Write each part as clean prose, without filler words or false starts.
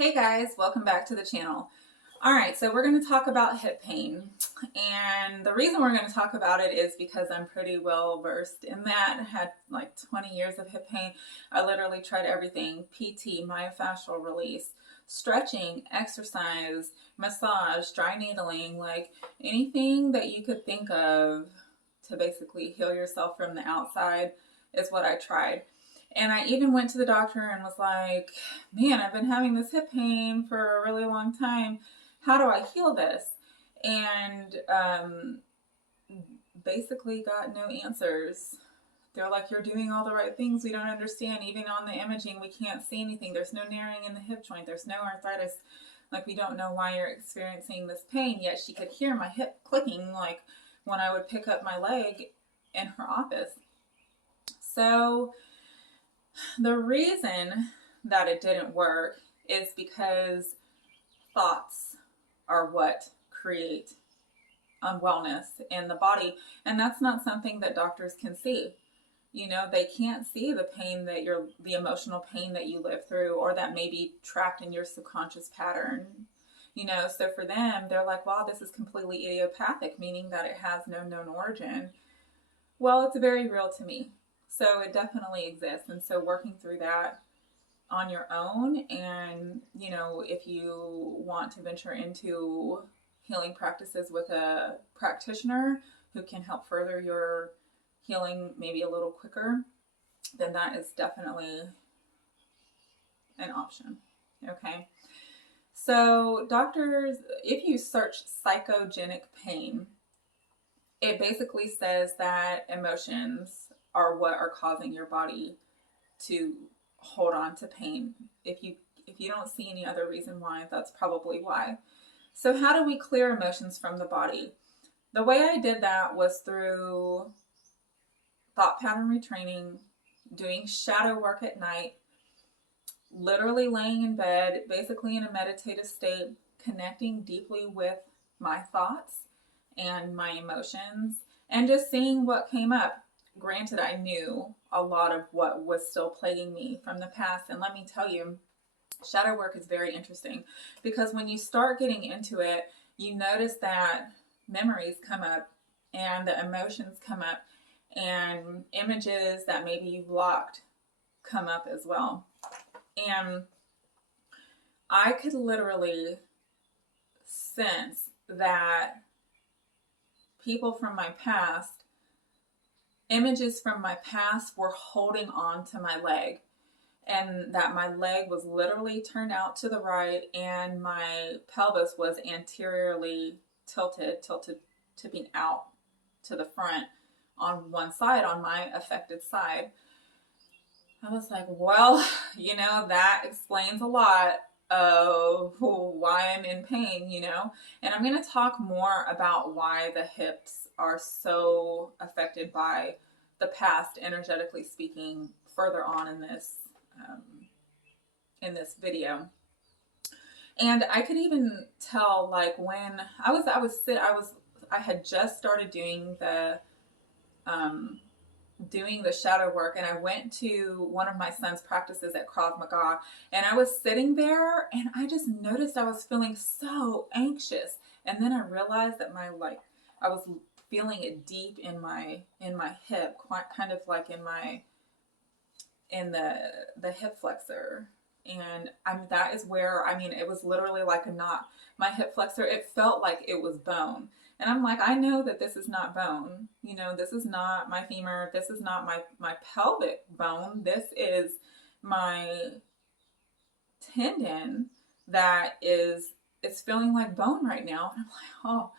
Hey guys, welcome back to the channel. All right, so we're going to talk about hip pain. And the reason we're going to talk about it is because I'm pretty well versed in that. I had like 20 years of hip pain. I literally tried everything: PT, myofascial release, stretching, exercise, massage, dry needling, like anything that you could think of to basically heal yourself from the outside is what I tried. And I even went to the doctor and was like, man, I've been having this hip pain for a really long time. How do I heal this? And basically got no answers. They're like, you're doing all the right things. We don't understand. Even on the imaging, we can't see anything. There's no narrowing in the hip joint. There's no arthritis. Like, we don't know why you're experiencing this pain. Yet she could hear my hip clicking, like when I would pick up my leg in her office. So the reason that it didn't work is because thoughts are what create unwellness in the body. And that's not something that doctors can see. You know, they can't see the pain that the emotional pain that you live through, or that may be trapped in your subconscious pattern. You know, so for them, they're like, wow, this is completely idiopathic, meaning that it has no known origin. Well, it's very real to me. So it definitely exists. And so working through that on your own, and, you know, if you want to venture into healing practices with a practitioner who can help further your healing maybe a little quicker, then that is definitely an option. Okay. So doctors, if you search psychogenic pain, it basically says that emotions are what are causing your body to hold on to pain. If you don't see any other reason why, that's probably why. So how do we clear emotions from the body? The way I did that was through thought pattern retraining, doing shadow work at night, literally laying in bed, basically in a meditative state, connecting deeply with my thoughts and my emotions, and just seeing what came up. Granted, I knew a lot of what was still plaguing me from the past. And let me tell you, shadow work is very interesting, because when you start getting into it, you notice that memories come up and the emotions come up, and images that maybe you've blocked come up as well. And I could literally sense that people from my past, images from my past, were holding on to my leg, and that my leg was literally turned out to the right and my pelvis was anteriorly tilted, tipping out to the front on one side, on my affected side. I was like, well, you know, that explains a lot of why I'm in pain, you know. And I'm going to talk more about why the hips are so affected by the past, energetically speaking, further on in this video. And I could even tell, like, when I had just started doing the shadow work, and I went to one of my son's practices at Krav Maga, and I was sitting there and I just noticed I was feeling so anxious. And then I realized that I was feeling it deep in my hip, quite kind of like in the hip flexor. And that is where, it was literally like a knot. My hip flexor, it felt like it was bone. And I'm like, I know that this is not bone. You know, this is not my femur. This is not my pelvic bone. This is my tendon it's feeling like bone right now. And I'm like, oh,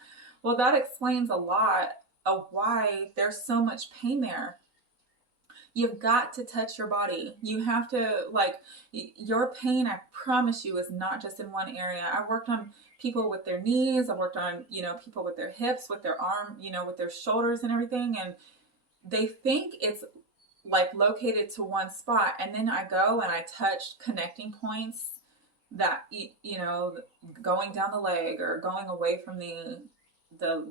well, that explains a lot of why there's so much pain there. You've got to touch your body. You have to, your pain, I promise you, is not just in one area. I've worked on people with their knees. I've worked on, people with their hips, with their arm, with their shoulders and everything. And they think it's like located to one spot. And then I go and I touch connecting points that, going down the leg or going away from the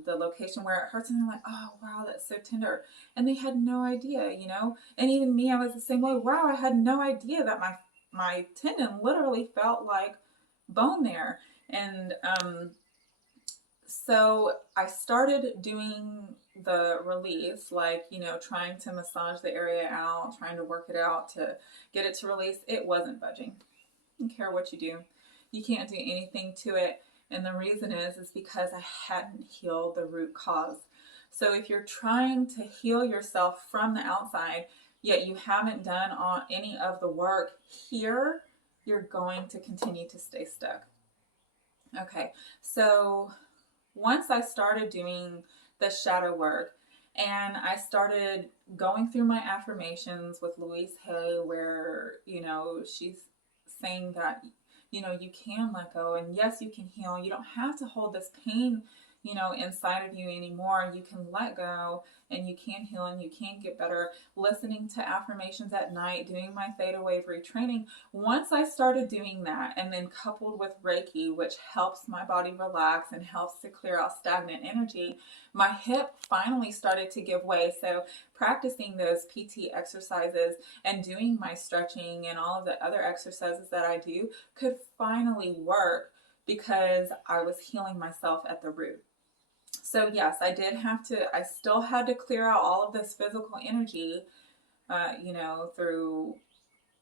location where it hurts, and they're like, oh wow, that's so tender. And they had no idea, and even me, I was the same way. Wow, I had no idea that my tendon literally felt like bone there. And so I started doing the release, like, trying to massage the area out, trying to work it out to get it to release. It wasn't budging. I don't care what you do. You can't do anything to it. And the reason is because I hadn't healed the root cause. So if you're trying to heal yourself from the outside, yet you haven't done on any of the work here, you're going to continue to stay stuck. Okay, so once I started doing the shadow work and I started going through my affirmations with Louise Hayes, where, she's saying that, you can let go, and yes, you can heal. You don't have to hold this pain, inside of you anymore. You can let go and you can heal and you can get better. Listening to affirmations at night, doing my theta wave retraining. Once I started doing that, and then coupled with Reiki, which helps my body relax and helps to clear out stagnant energy, my hip finally started to give way. So practicing those PT exercises and doing my stretching and all of the other exercises that I do could finally work because I was healing myself at the root. So yes, I still had to clear out all of this physical energy, through,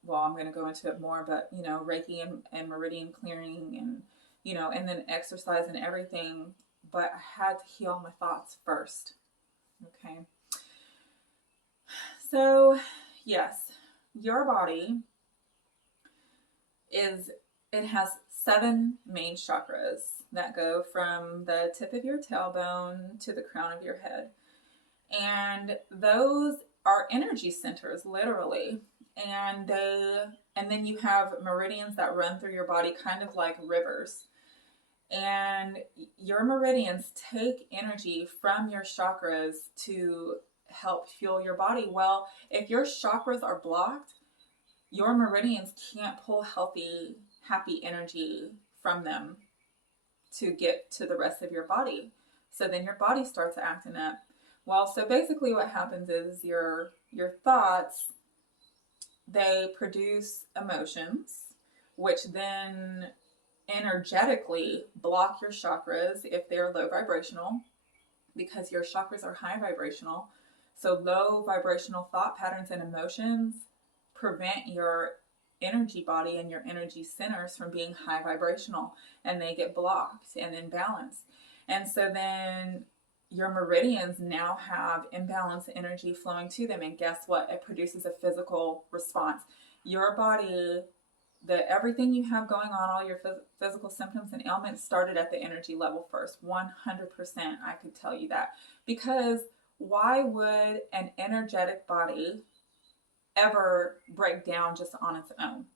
well, I'm going to go into it more, but, Reiki and Meridian clearing and, and then exercise and everything. But I had to heal my thoughts first. Okay. So yes, your body it has 7 main chakras that go from the tip of your tailbone to the crown of your head. And those are energy centers, literally. And then you have meridians that run through your body, kind of like rivers. And your meridians take energy from your chakras to help fuel your body. Well, if your chakras are blocked, your meridians can't pull healthy, happy energy from them to get to the rest of your body. So then your body starts acting up. Well, so basically what happens is your thoughts, they produce emotions, which then energetically block your chakras if they're low vibrational, because your chakras are high vibrational. So low vibrational thought patterns and emotions prevent your energy body and your energy centers from being high vibrational, and they get blocked and imbalanced. And so then your meridians now have imbalanced energy flowing to them, and guess what? It produces a physical response. Your body, everything you have going on, all your physical symptoms and ailments started at the energy level first. 100%, I could tell you that. Because why would an energetic body ever break down just on its own?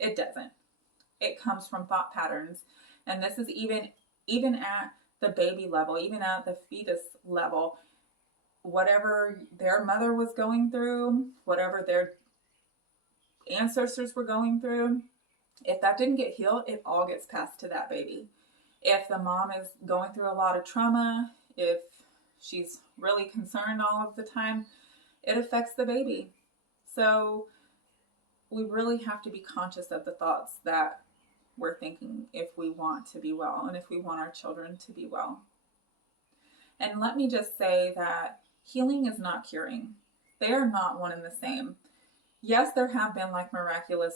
It doesn't. It comes from thought patterns. And this is even at the baby level, even at the fetus level. Whatever their mother was going through, whatever their ancestors were going through, if that didn't get healed, it all gets passed to that baby. If the mom is going through a lot of trauma, if she's really concerned all of the time, it affects the baby. So we really have to be conscious of the thoughts that we're thinking if we want to be well and if we want our children to be well. And let me just say that healing is not curing. They are not one and the same. Yes, there have been like miraculous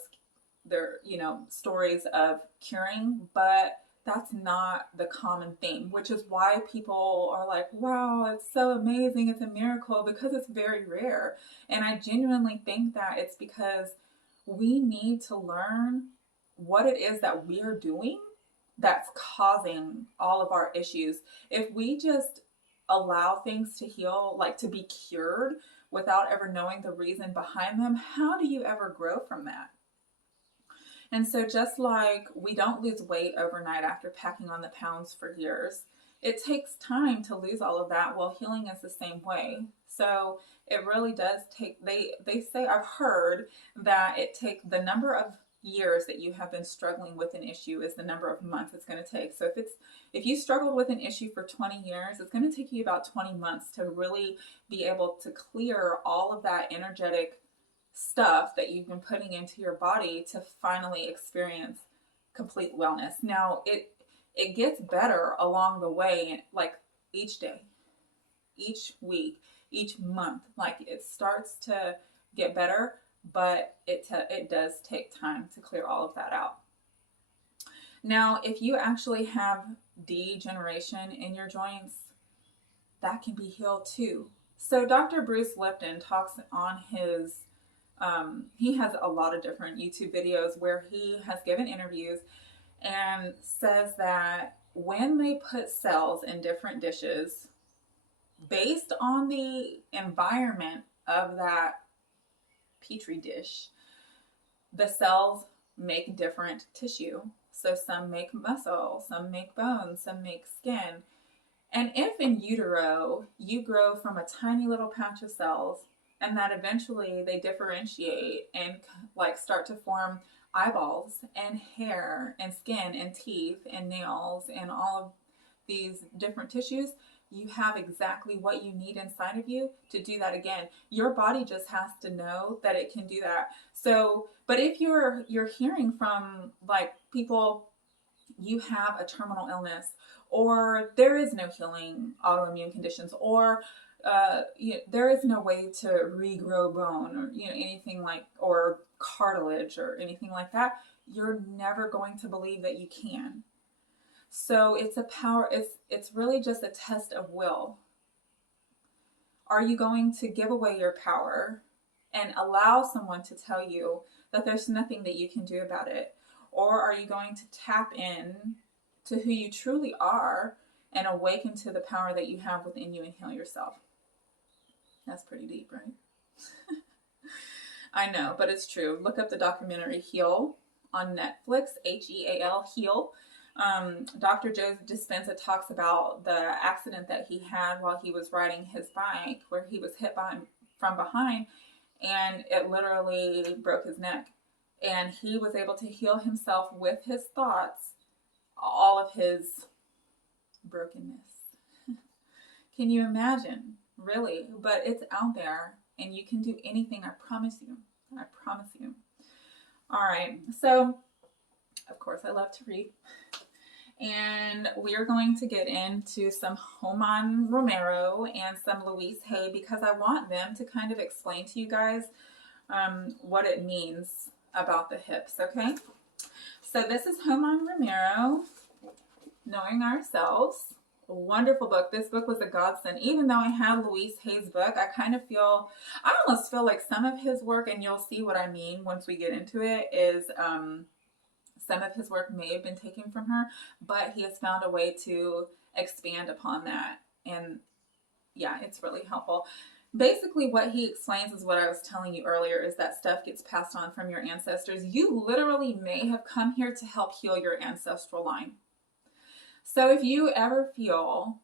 stories of curing, but that's not the common theme, which is why people are like, wow, it's so amazing, it's a miracle, because it's very rare. And I genuinely think that it's because we need to learn what it is that we're doing that's causing all of our issues. If we just allow things to heal, like to be cured, without ever knowing the reason behind them, how do you ever grow from that? And so just like we don't lose weight overnight after packing on the pounds for years, it takes time to lose all of that. Well, healing is the same way. So it really does take, they say, I've heard that it takes the number of years that you have been struggling with an issue is the number of months it's going to take. So if you struggled with an issue for 20 years, it's going to take you about 20 months to really be able to clear all of that energetic stuff that you've been putting into your body to finally experience complete wellness. Now, it gets better along the way, like each day, each week, each month. Like it starts to get better, but it does take time to clear all of that out. Now, if you actually have degeneration in your joints, that can be healed too. So Dr. Bruce Lipton talks on his, he has a lot of different YouTube videos where he has given interviews and says that when they put cells in different dishes, based on the environment of that petri dish, the cells make different tissue. So some make muscle, some make bones, some make skin. And if in utero you grow from a tiny little patch of cells, and that eventually they differentiate and like start to form eyeballs and hair and skin and teeth and nails and all of these different tissues, you have exactly what you need inside of you to do that again. Your body just has to know that it can do that. So, but if you're hearing from like people, you have a terminal illness, or there is no healing autoimmune conditions, or there is no way to regrow bone, or anything like, or cartilage or anything like that, you're never going to believe that you can. So it's a power, it's really just a test of will. Are you going to give away your power and allow someone to tell you that there's nothing that you can do about it? Or are you going to tap in to who you truly are and awaken to the power that you have within you and heal yourself? That's pretty deep, right? I know, but it's true. Look up the documentary Heal on Netflix, Heal, Heal. Dr. Joe Dispenza talks about the accident that he had while he was riding his bike, where he was hit from behind, and it literally broke his neck. And he was able to heal himself with his thoughts, all of his brokenness. Can you imagine? Really? But it's out there, and you can do anything. I promise you. I promise you. All right. So, of course, I love to read. And we are going to get into some Romero and some Louise Hayes, because I want them to kind of explain to you guys what it means about the hips, okay? So this is Romero, Knowing Ourselves. A wonderful book. This book was a godsend. Even though I had Louise Hayes' book, I almost feel like some of his work, and you'll see what I mean once we get into it, is some of his work may have been taken from her, but he has found a way to expand upon that. And yeah, it's really helpful. Basically, what he explains is what I was telling you earlier, is that stuff gets passed on from your ancestors. You literally may have come here to help heal your ancestral line. So if you ever feel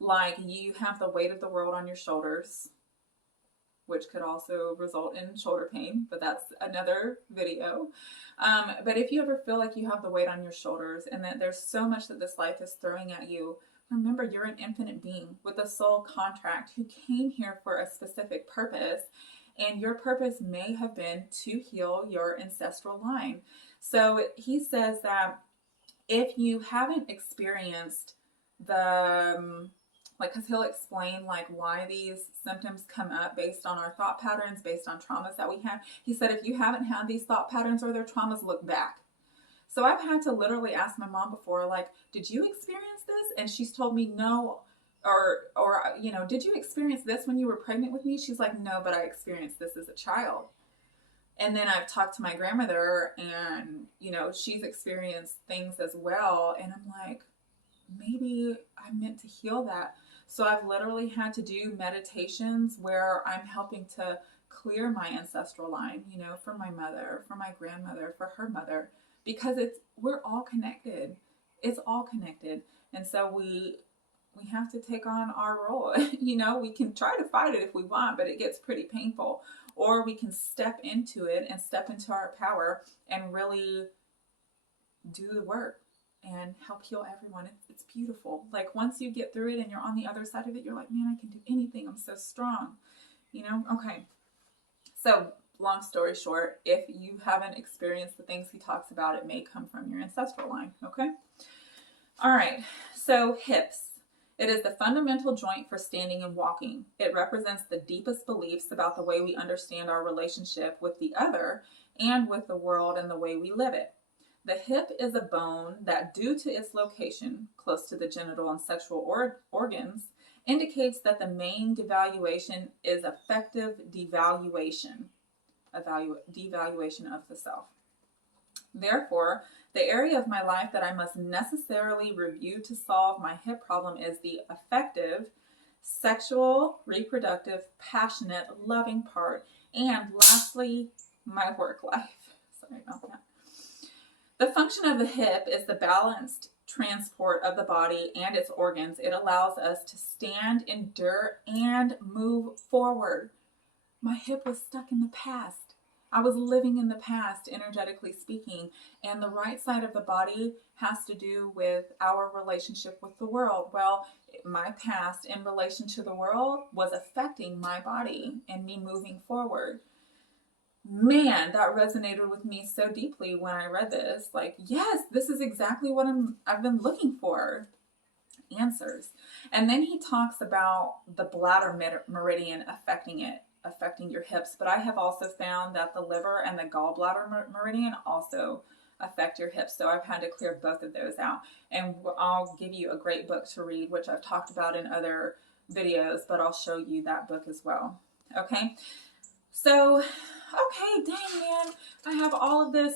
like you have the weight of the world on your shoulders, which could also result in shoulder pain, but that's another video. But if you ever feel like you have the weight on your shoulders and that there's so much that this life is throwing at you, remember, you're an infinite being with a soul contract who came here for a specific purpose, and your purpose may have been to heal your ancestral line. So he says that if you haven't experienced the because he'll explain like why these symptoms come up based on our thought patterns, based on traumas that we have. He said, if you haven't had these thought patterns or their traumas, look back. So I've had to literally ask my mom before, like, did you experience this? And she's told me no. Or did you experience this when you were pregnant with me? She's like, no, but I experienced this as a child. And then I've talked to my grandmother, and, she's experienced things as well. And I'm like, maybe I'm meant to heal that. So I've literally had to do meditations where I'm helping to clear my ancestral line, for my mother, for my grandmother, for her mother, because we're all connected. It's all connected. And so we have to take on our role. We can try to fight it if we want, but it gets pretty painful. Or we can step into it and step into our power and really do the work and help heal everyone. It's beautiful. Like once you get through it and you're on the other side of it, you're like, man, I can do anything. I'm so strong. Okay. So long story short, if you haven't experienced the things he talks about, it may come from your ancestral line, okay? All right, so hips. It is the fundamental joint for standing and walking. It represents the deepest beliefs about the way we understand our relationship with the other and with the world and the way we live it. The hip is a bone that, due to its location close to the genital and sexual organs, indicates that the main devaluation is effective devaluation of the self. Therefore, the area of my life that I must necessarily review to solve my hip problem is the affective, sexual, reproductive, passionate, loving part, and lastly, my work life. Sorry about that. The function of the hip is the balanced transport of the body and its organs. It allows us to stand, endure, and move forward. My hip was stuck in the past. I was living in the past, energetically speaking, and the right side of the body has to do with our relationship with the world. Well, my past in relation to the world was affecting my body and me moving forward. Man, that resonated with me so deeply when I read this. Like, yes, this is exactly what I've been looking for. Answers. And then he talks about the bladder meridian affecting your hips. But I have also found that the liver and the gallbladder meridian also affect your hips. So I've had to clear both of those out. And I'll give you a great book to read, which I've talked about in other videos, but I'll show you that book as well. Okay. So, okay, dang, man, I have all of this,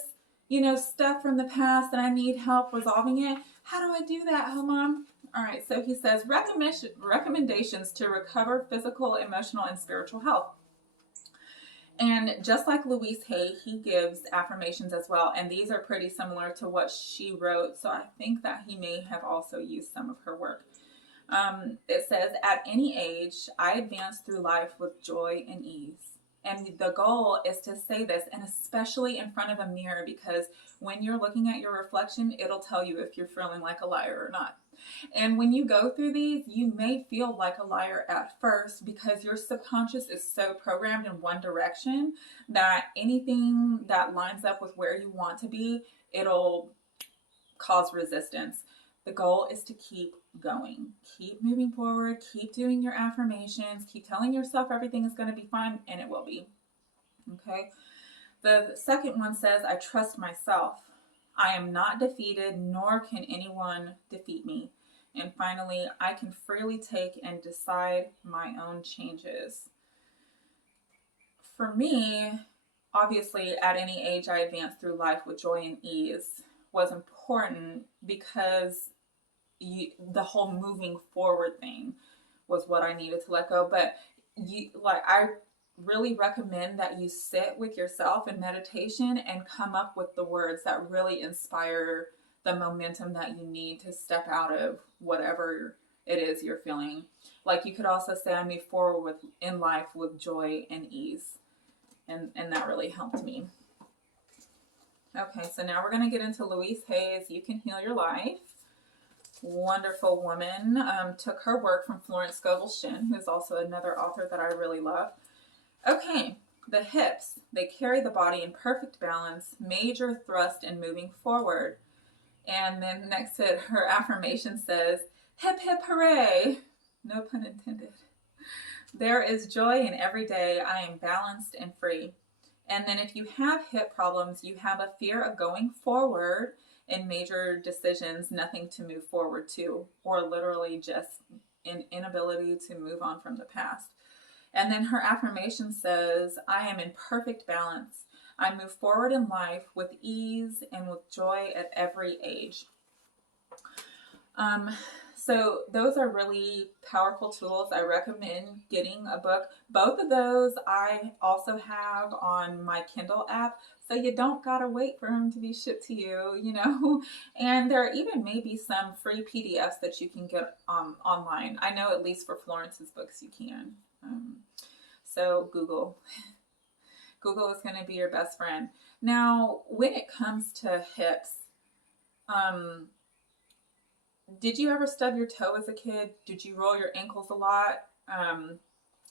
stuff from the past and I need help resolving it. How do I do that, Mom? All right, so he says, recommendations to recover physical, emotional, and spiritual health. And just like Louise Hayes, he gives affirmations as well. And these are pretty similar to what she wrote. So I think that he may have also used some of her work. It says, at any age, I advance through life with joy and ease. And the goal is to say this, and especially in front of a mirror, because when you're looking at your reflection, it'll tell you if you're feeling like a liar or not. And when you go through these, you may feel like a liar at first because your subconscious is so programmed in one direction that anything that lines up with where you want to be, it'll cause resistance. The goal is to keep going, keep moving forward, keep doing your affirmations, keep telling yourself everything is going to be fine, and it will be. Okay. The second one says, I trust myself. I am not defeated, nor can anyone defeat me. And finally, I can freely take and decide my own changes. For me, obviously, at any age I advance through life with joy and ease was important because the whole moving forward thing was what I needed to let go. But I really recommend that you sit with yourself in meditation and come up with the words that really inspire the momentum that you need to step out of whatever it is you're feeling. Like you could also say, I move forward in life with joy and ease. And that really helped me. Okay, so now we're going to get into Louise Hayes, You Can Heal Your Life. Wonderful woman. Took her work from Florence Scovel Shinn, who's also another author that I really love. Okay, the hips, they carry the body in perfect balance, major thrust in moving forward. And then next to it, her affirmation says, hip, hip, hooray. No pun intended. There is joy in every day. I am balanced and free. And then if you have hip problems, you have a fear of going forward in major decisions, nothing to move forward to, or literally just an inability to move on from the past. And then her affirmation says, I am in perfect balance. I move forward in life with ease and with joy at every age. So those are really powerful tools. I recommend getting a book. Both of those I also have on my Kindle app, so you don't gotta wait for them to be shipped to you, And there are even maybe some free PDFs that you can get online. I know at least for Florence's books you can. So Google is going to be your best friend. Now, when it comes to hips, did you ever stub your toe as a kid? Did you roll your ankles a lot?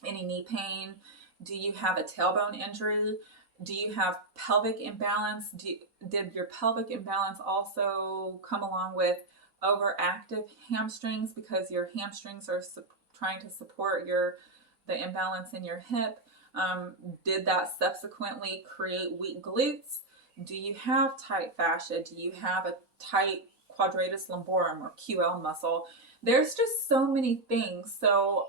Any knee pain? Do you have a tailbone injury? Do you have pelvic imbalance? Did your pelvic imbalance also come along with overactive hamstrings because your hamstrings are trying to support the imbalance in your hip? Did that subsequently create weak glutes? Do you have tight fascia? Do you have a tight quadratus lumborum or QL muscle? There's just so many things. So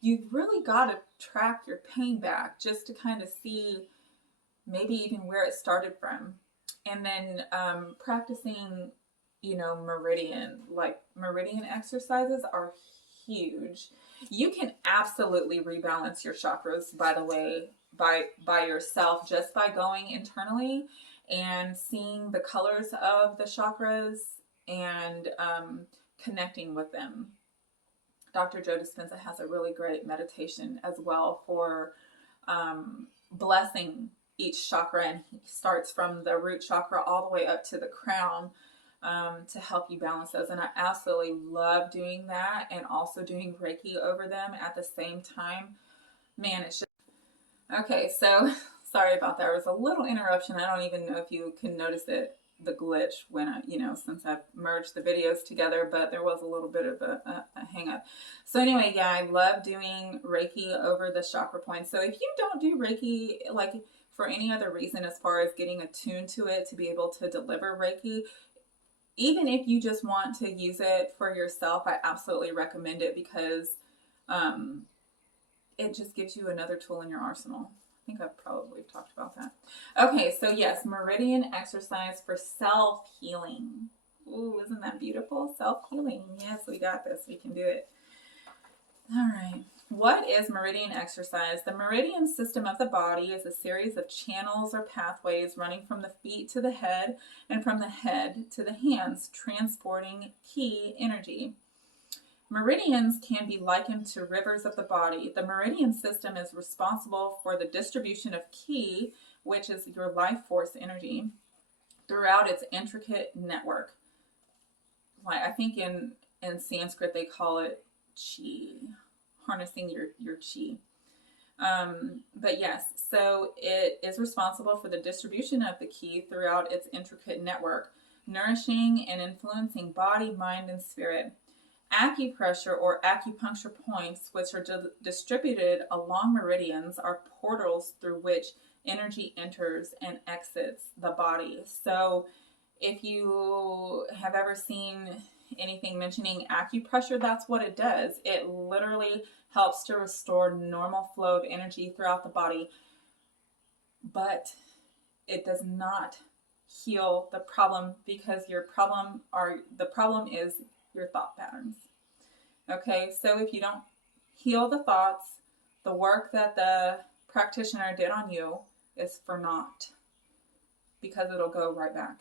you've really got to track your pain back just to kind of see maybe even where it started from. And then practicing, meridian exercises are huge. You can absolutely rebalance your chakras, by the way, by yourself, just by going internally and seeing the colors of the chakras and connecting with them. Dr. Joe Dispenza has a really great meditation as well for blessing each chakra, and he starts from the root chakra all the way up to the crown to help you balance those. And I absolutely love doing that and also doing Reiki over them at the same time. Man, it's just... Okay, so sorry about that. There was a little interruption. I don't even know if you can notice it, the glitch when I, since I've merged the videos together, but there was a little bit of a hang up. So anyway, yeah, I love doing Reiki over the chakra points. So if you don't do Reiki, like for any other reason, as far as getting attuned to it to be able to deliver Reiki, even if you just want to use it for yourself, I absolutely recommend it because it just gives you another tool in your arsenal. I think I've probably talked about that. Okay, so yes, Meridian exercise for self-healing. Ooh, isn't that beautiful? Self-healing. Yes, we got this. We can do it. All right. What is Meridian exercise? The meridian system of the body is a series of channels or pathways running from the feet to the head and from the head to the hands, transporting ki energy. Meridians can be likened to rivers of the body. The meridian system is responsible for the distribution of ki, which is your life force energy, throughout its intricate network. Like I think in Sanskrit they call it chi, harnessing your chi. But yes, so it is responsible for the distribution of the ki throughout its intricate network, nourishing and influencing body, mind, and spirit. Acupressure or acupuncture points, which are distributed along meridians, are portals through which energy enters and exits the body. So if you have ever seen anything mentioning acupressure, that's what it does. It literally helps to restore normal flow of energy throughout the body, but it does not heal the problem, because the problem is your thought patterns. Okay, so if you don't heal the thoughts, the work that the practitioner did on you is for naught, because it'll go right back.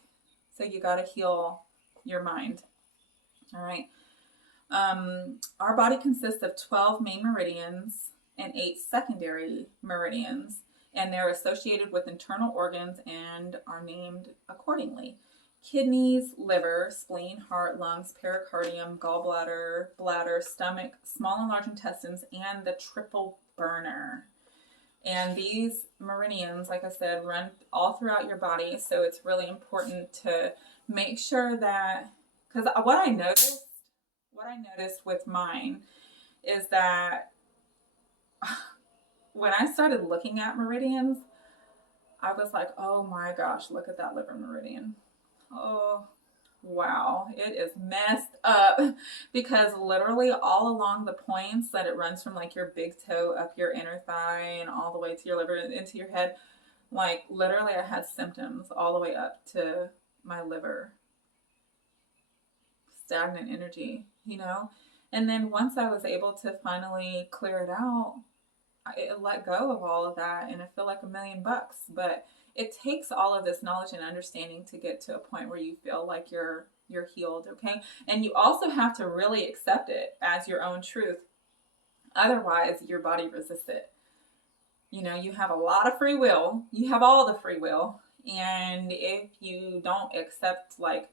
So you got to heal your mind. All right. Our body consists of 12 main meridians and 8 secondary meridians, and they're associated with internal organs and are named accordingly. Kidneys, liver, spleen, heart, lungs, pericardium, gallbladder, bladder, stomach, small and large intestines, and the triple burner. And these meridians, like I said, run all throughout your body. So it's really important to make sure that, because what I noticed with mine is that when I started looking at meridians, I was like, oh my gosh, look at that liver meridian. Oh, wow. It is messed up, because literally all along the points that it runs from like your big toe up your inner thigh and all the way to your liver into your head, like literally I had symptoms all the way up to my liver. Stagnant energy, And then once I was able to finally clear it out, I let go of all of that, and I feel like $1,000,000. But it takes all of this knowledge and understanding to get to a point where you feel like you're healed, okay? And you also have to really accept it as your own truth. Otherwise, your body resists it. You have a lot of free will. You have all the free will. And if you don't accept like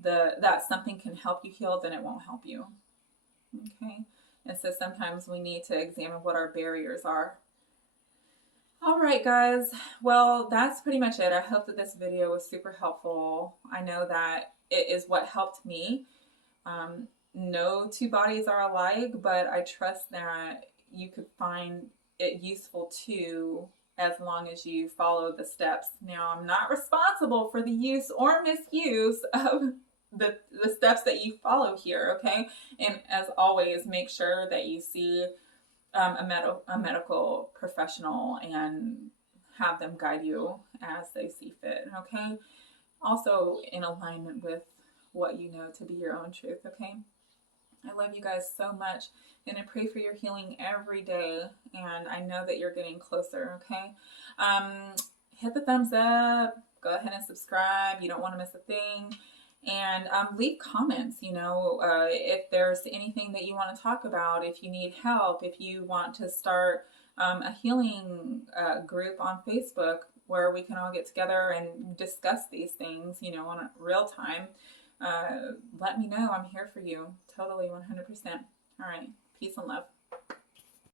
that something can help you heal, then it won't help you. Okay? And so sometimes we need to examine what our barriers are. All right, guys. Well, that's pretty much it. I hope that this video was super helpful. I know that it is what helped me. No two bodies are alike, but I trust that you could find it useful too, as long as you follow the steps. Now, I'm not responsible for the use or misuse of the steps that you follow here, okay? And as always, make sure that you see a medical professional and have them guide you as they see fit, okay? Also in alignment with what you know to be your own truth, okay? I love you guys so much, and I pray for your healing every day, and I know that you're getting closer, okay? Hit the thumbs up, go ahead and subscribe. You don't want to miss a thing. And leave comments, if there's anything that you want to talk about, if you need help, if you want to start a healing group on Facebook where we can all get together and discuss these things, on a real time. Let me know. I'm here for you. Totally 100%. All right. Peace and love.